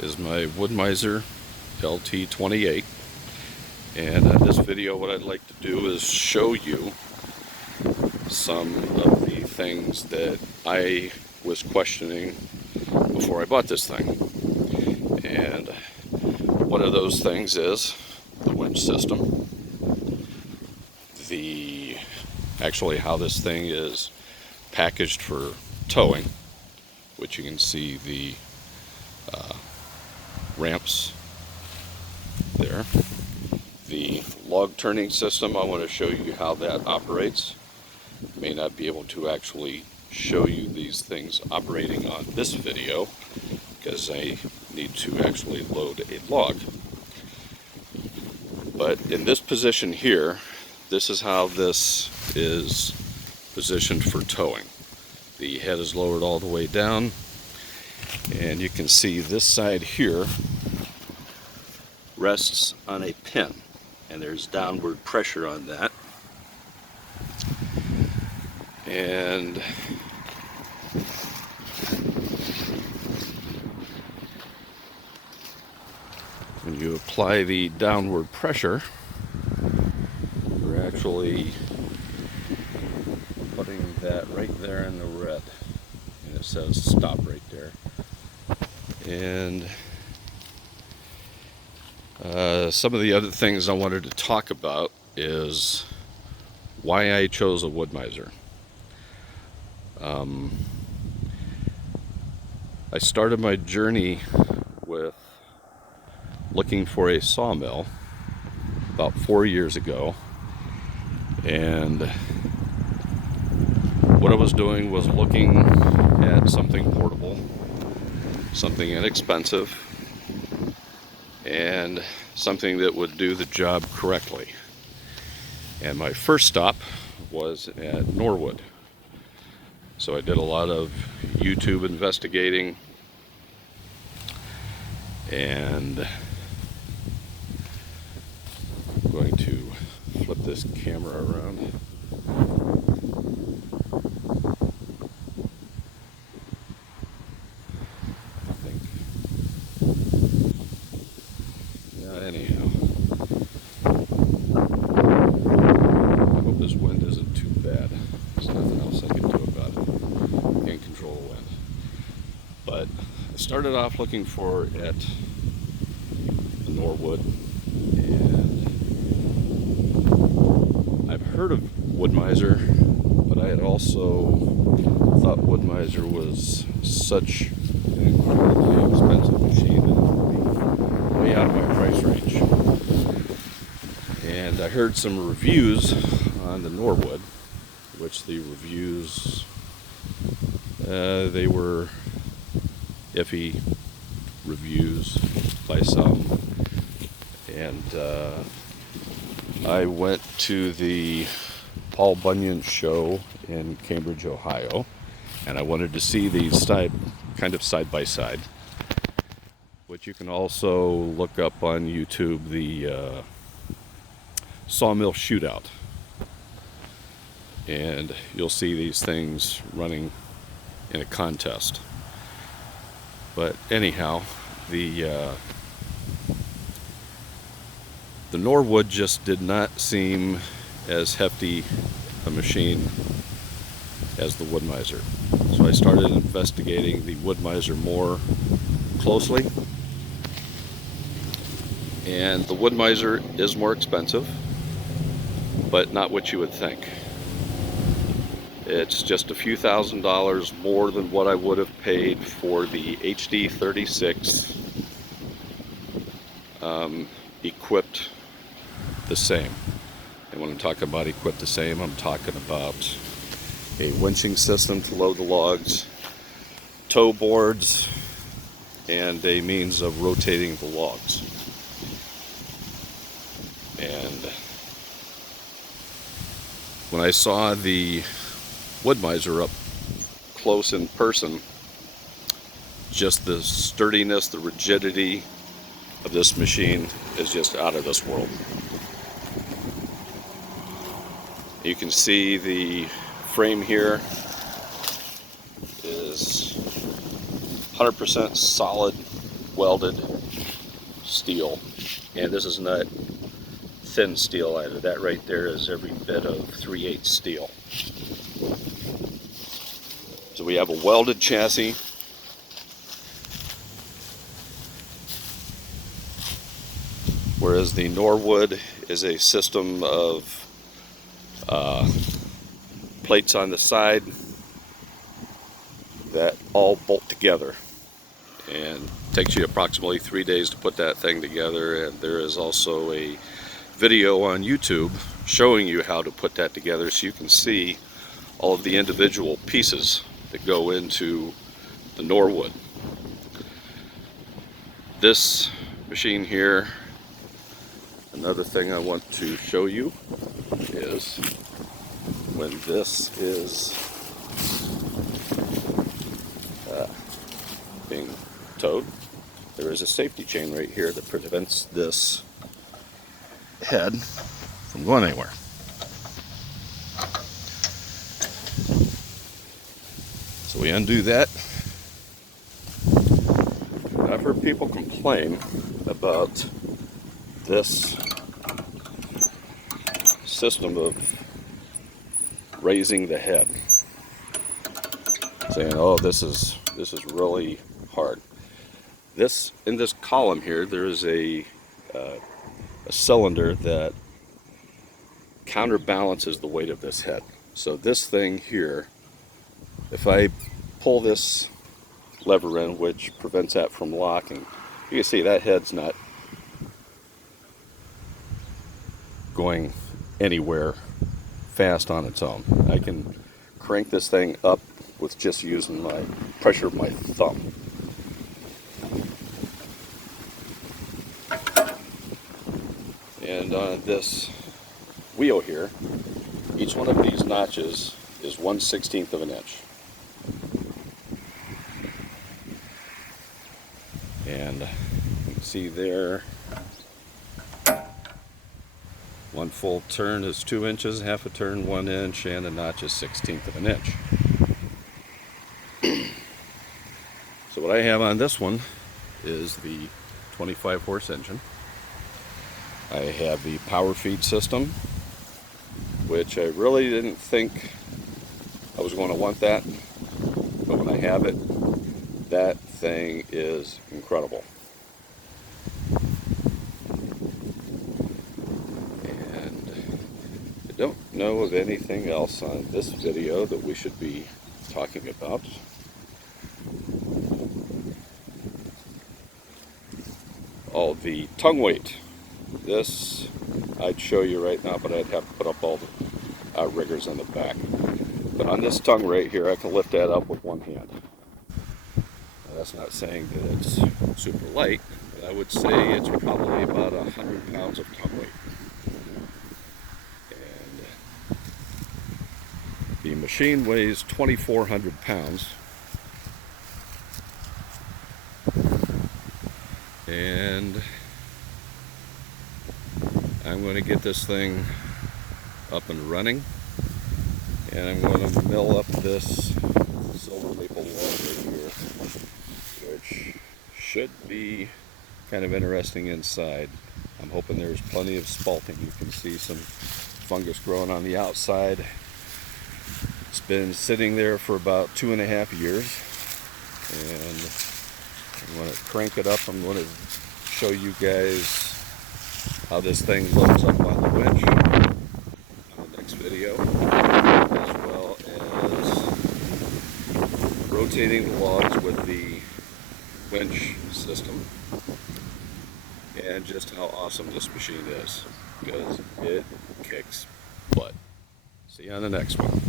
is my Wood-Mizer LT28, and in this video what I'd like to do is show you some of the things that I was questioning before I bought this thing. And one of those things is the winch system, actually how this thing is packaged for towing, which you can see the ramps there. The log turning system, I want to show you how that operates. May not be able to actually show you these things operating on this video because I need to actually load a log. But in this position here, this is how this is positioned for towing. The head is lowered all the way down, and you can see this side here rests on a pin, and there's downward pressure on that. And when you apply the downward pressure, you're actually putting that right there in the red, and it says stop right there. And some of the other things I wanted to talk about is why I chose a Wood-Mizer. I started my journey with looking for a sawmill about 4 years ago, and what I was doing was looking at something portable, something inexpensive, and something that would do the job correctly. And my first stop was at Norwood. So I did a lot of YouTube investigating, and I'm going to flip this camera around. Anyhow, I hope this wind isn't too bad. There's nothing else I can do about it. Can't control the wind. But I started off looking for at the Norwood, and I've heard of Wood-Mizer, but I had also thought Wood-Mizer was such an incredibly expensive machine that it would be way out of my price range. And I heard some reviews on the Norwood, which the reviews, they were iffy reviews by some. And I went to the Paul Bunyan show in Cambridge, Ohio, and I wanted to see these kind of side by side, which you can also look up on YouTube, the Sawmill shootout, and you'll see these things running in a contest. But anyhow, the Norwood just did not seem as hefty a machine as the Wood-Mizer. So I started investigating the Wood-Mizer more closely. And the Wood-Mizer is more expensive, but not what you would think. It's just a few $1,000s more than what I would have paid for the HD36 equipped the same. And when I'm talking about equipped the same, I'm talking about a winching system to load the logs, tow boards, and a means of rotating the logs. And when I saw the Wood-Mizer up close in person, just the sturdiness, the rigidity of this machine is just out of this world. You can see the frame here is 100% solid welded steel, and this is not thin steel either. That right there is every bit of 3/8 steel. So we have a welded chassis, whereas the Norwood is a system of plates on the side that all bolt together, and it takes you approximately 3 days to put that thing together. And there is also a video on YouTube showing you how to put that together, so you can see all of the individual pieces that go into the Norwood. This machine here, another thing I want to show you is when this is being towed, there is a safety chain right here that prevents this head from going anywhere. So we undo that. I've heard people complain about this system of raising the head, saying, "Oh, this is really hard." In this column here, there is a cylinder that counterbalances the weight of this head. So this thing here, if I pull this lever in, which prevents that from locking, you can see that head's not going anywhere fast on its own. I can crank this thing up with just using my pressure of my thumb. And on this wheel here, each one of these notches is 1/16 of an inch. And you can see there, one full turn is 2 inches, half a turn 1 inch, and a notch is 1/16 of an inch. So what I have on this one is the 25 horse engine. I have the power feed system, which I really didn't think I was going to want that, but when I have it, that thing is incredible. And I don't know of anything else on this video that we should be talking about. Oh, the tongue weight. This I'd show you right now, but I'd have to put up all the outriggers on the back. But on this tongue right here, I can lift that up with one hand. Now, that's not saying that it's super light, but I would say it's probably about 100 pounds of tongue weight. And the machine weighs 2,400 pounds. And I'm going to get this thing up and running, and I'm going to mill up this silver maple log right here, which should be kind of interesting inside. I'm hoping there's plenty of spalting. You can see some fungus growing on the outside. It's been sitting there for about 2.5 years, and I'm going to crank it up. I'm going to show you guys how this thing loads up on the winch on the next video, as well as rotating the logs with the winch system, and just how awesome this machine is, because it kicks butt. See you on the next one.